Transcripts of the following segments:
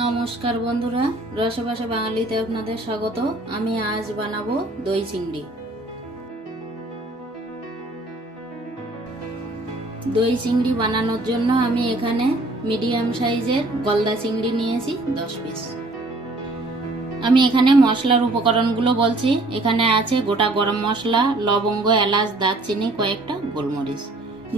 নমস্কার বন্ধুরা, রসবাসে বাঙালিতে আপনাদের স্বাগত। আমি আজ বানাবো দই চিংড়ি। দই চিংড়ি বানানোর জন্য আমি এখানে মিডিয়াম সাইজের গলদা চিংড়ি নিয়েছি 10 পিস। আমি এখানে মশলার উপকরণগুলো বলছি। এখানে আছে গোটা গরম মশলা, লবঙ্গ, এলাচ, দারচিনি, কয়েকটা গোলমরিচ,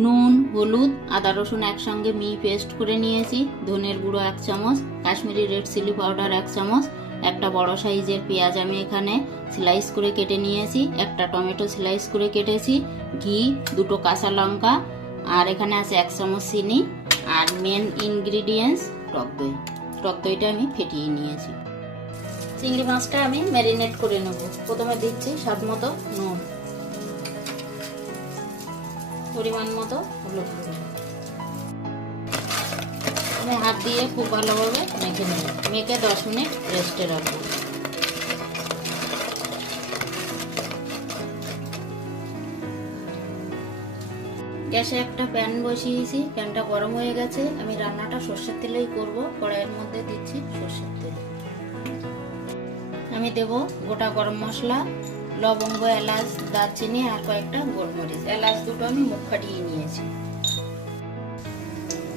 নুন, হলুদ, আদা রসুন একসঙ্গে পেস্ট করে নিয়েছি, ধনের গুঁড়ো 1 চামচ, কাশ্মীরি রেড চিলি পাউডার 1 চামচ, একটা বড় সাইজের পেঁয়াজ আমি এখানে স্লাইস করে কেটে নিয়েছি, একটা টমেটো স্লাইস করে কেটেছি, ঘি, 2টো কাঁচা লঙ্কা, আর এখানে আছে 1 চামচ চিনি, আর মেন ইনগ্রিডিয়েন্টস টক দই। টক দইটা আমি ফেটিয়ে নিয়েছি। চিংড়ি মাছটা আমি ম্যারিনেট করে নেব। প্রথমে দিচ্ছি স্বাদ মতো নুন, পরিমাণ মতো হলুদ গুঁড়ো। আমি হাত দিয়ে খুব ভালোভাবে মেখে নেব। মেখে 10 মিনিট রেস্টে রাখবো। গ্যাসে একটা প্যান বসিয়েছি, প্যানটা গরম হয়ে গেছে। আমি রান্নাটা সর্ষের তেলেই করব। কড়াইয়ের মধ্যে দিচ্ছি সর্ষের তেল। আমি দেব গোটা গরম মশলা, লবঙ্গ, এলাচ, দারচিনি আর কয়েকটা গোলমরিচ। এলাচ 2টো আমি মুখ ফাটিয়ে নিয়েছি।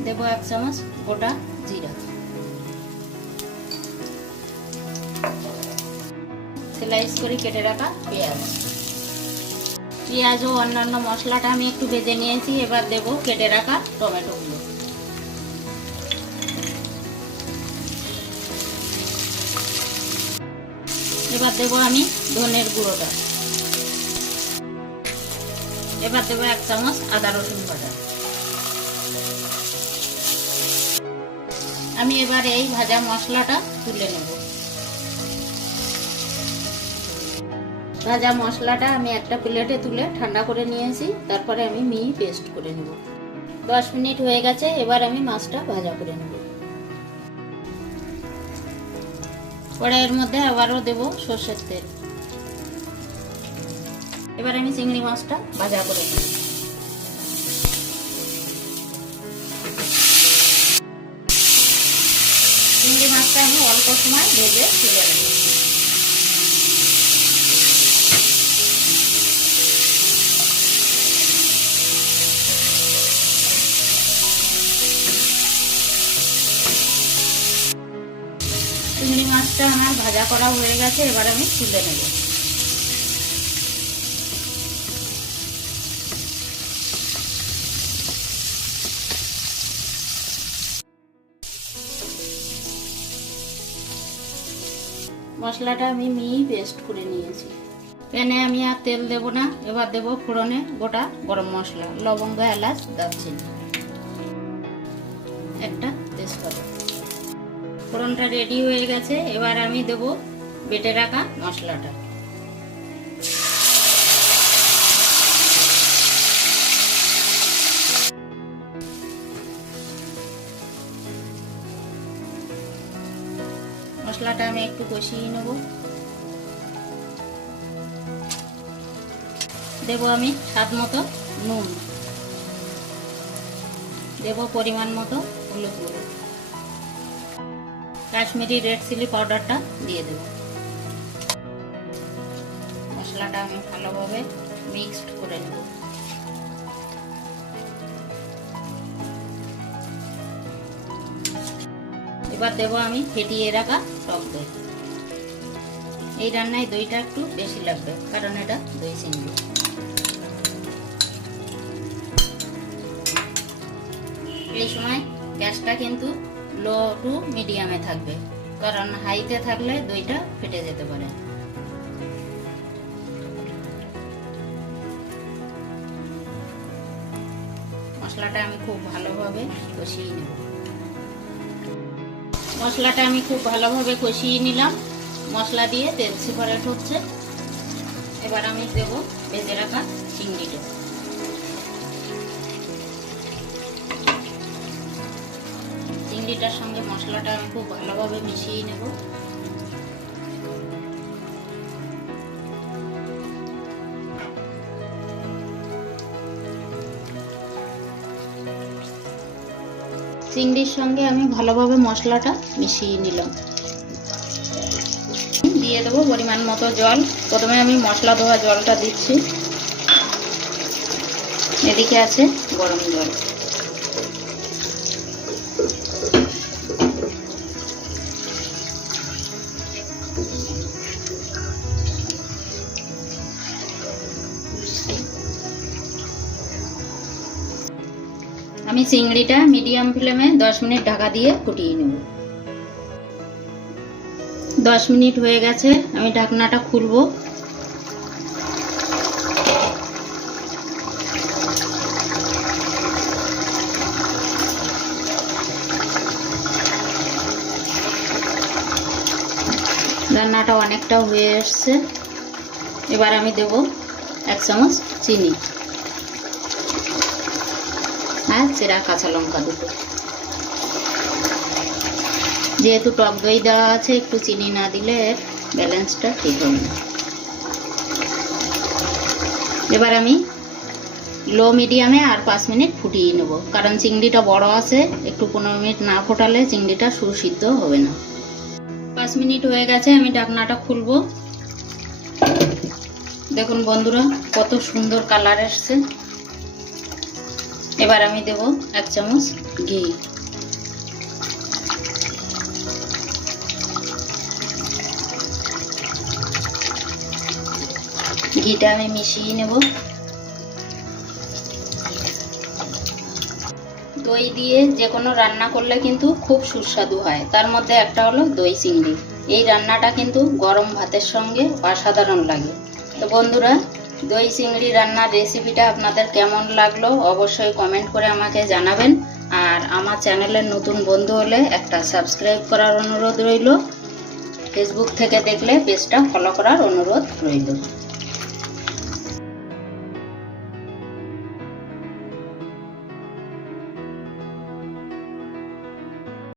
দেব 1 চামচ গোটা জিরা, স্লাইস করে কেটে রাখা পেঁয়াজ। পেঁয়াজ ও অন্যান্য মশলাটা আমি একটু ভেজে নিয়েছি। এবার দেব কেটে রাখা টমেটোগুলো। এবার দেব আমি ধনের গুঁড়োটা। এবার দেব 1 চামচ আদা রসুন বাটা। আমি এবার এই ভাজা মশলাটা তুলে নেব। ভাজা মশলাটা আমি একটা প্লেটে তুলে ঠান্ডা করে নিয়েছি। তারপরে আমি পেস্ট করে নেব। 10 মিনিট হয়ে গেছে। এবার আমি মাছটা ভাজা করে নেব। কড়াইয়ের মধ্যে আবারও দেব সর্ষের তেল। এবার আমি চিংড়ি মাছটা ভাজা করে নেব। চিংড়ি মাছটা আমি অল্প সময় ভেজে তুলে নেব। চিংড়ি মাছটা আমার ভাজা করা হয়ে গেছে। এবার আমি তুলে নেব। মশলাটা আমি পেস্ট করে নিয়েছি। প্যানে আমি আর তেল দেব না। এবার দেব ফোড়নে গোটা গরম মশলা, লবঙ্গ, এলাচ, দারচিনি, একটা তেজপাতা। ফোড়নটা রেডি হয়ে গেছে। এবার আমি দেব বেটে রাখা মশলাটা। মশলাটা আমি একটু কষিয়ে নেব। দেব আমি স্বাদ মতো নুন, দেব পরিমাণ মতো হলুদ গুঁড়ো, কাশ্মীরি রেড চিলি পাউডারটা দিয়ে দেব। মশলাটা আমি ভালোভাবে মিক্সড করে নেব। এবার দেব আমি ফেটিয়ে রাখা টক দই। এই রান্নায় দইটা একটু বেশি লাগবে, কারণ এটা দই চিংড়ি। এই সময় গ্যাসটা কিন্তু লো টু মিডিয়ামে থাকবে, কারণ হাইতে থাকলে দইটা ফেটে যেতে পারে। মশলাটা আমি খুব ভালোভাবে কষিয়ে নেব। মশলাটা আমি খুব ভালোভাবে কষিয়ে নিলাম। মশলা দিয়ে তেল সেপারেট হচ্ছে। এবার আমি দেব ভেজে রাখা চিংড়িটা। চিংড়িটার সঙ্গে মশলাটা আমি খুব ভালোভাবে মিশিয়ে নেব। চিংড়ির সঙ্গে আমি ভালোভাবে মশলাটা মিশিয়ে নিলাম। দিয়ে দেবো পরিমাণ মতো জল। প্রথমে আমি মশলা ধোয়া জলটা দিচ্ছি। এদিকে আছে গরম জল। আমি চিংড়িটা মিডিয়াম ফ্লেমে 10 মিনিট ঢাকা দিয়ে ফুটিয়ে নেব। 10 মিনিট হয়ে গেছে, আমি ঢাকনাটা খুলবো। রান্নাটা অনেকটা হয়ে এসছে। এবার আমি দেব 1 চামচ চিনি আর চেরা কাঁচা লঙ্কা দুটো। যেহেতু টক দই দেওয়া আছে, একটু চিনি না দিলে এর ব্যালেন্সটা ঠিক হবে না। এবার আমি লো মিডিয়ামে আর 5 মিনিট ফুটিয়ে নেব, কারণ চিংড়িটা বড় আছে। একটু 15 মিনিট না ফোটালে চিংড়িটা সুসিদ্ধ হবে না। 5 মিনিট হয়ে গেছে, আমি ঢাকনাটা খুলবো। দেখুন বন্ধুরা, কত সুন্দর কালার এসছে। এবার আমি দেব 1 চামচ ঘি। ঘিটা আমি মিশিয়ে নেব। দই দিয়ে যে কোনো রান্না করলে কিন্তু খুব সুস্বাদু হয়। তার মধ্যে একটা হলো দই চিংড়ি। এই রান্নাটা কিন্তু গরম ভাতের সঙ্গে অসাধারণ লাগে। তো বন্ধুরা, দই চিংড়ি রান্নার রেসিপিটা আপনাদের কেমন লাগলো অবশ্যই কমেন্ট করে আমাকে জানাবেন। আর আমার চ্যানেলের নতুন বন্ধু হলে একটা সাবস্ক্রাইব করার অনুরোধ রইল। ফেসবুক থেকে দেখলে পেজটা ফলো করার অনুরোধ রইল।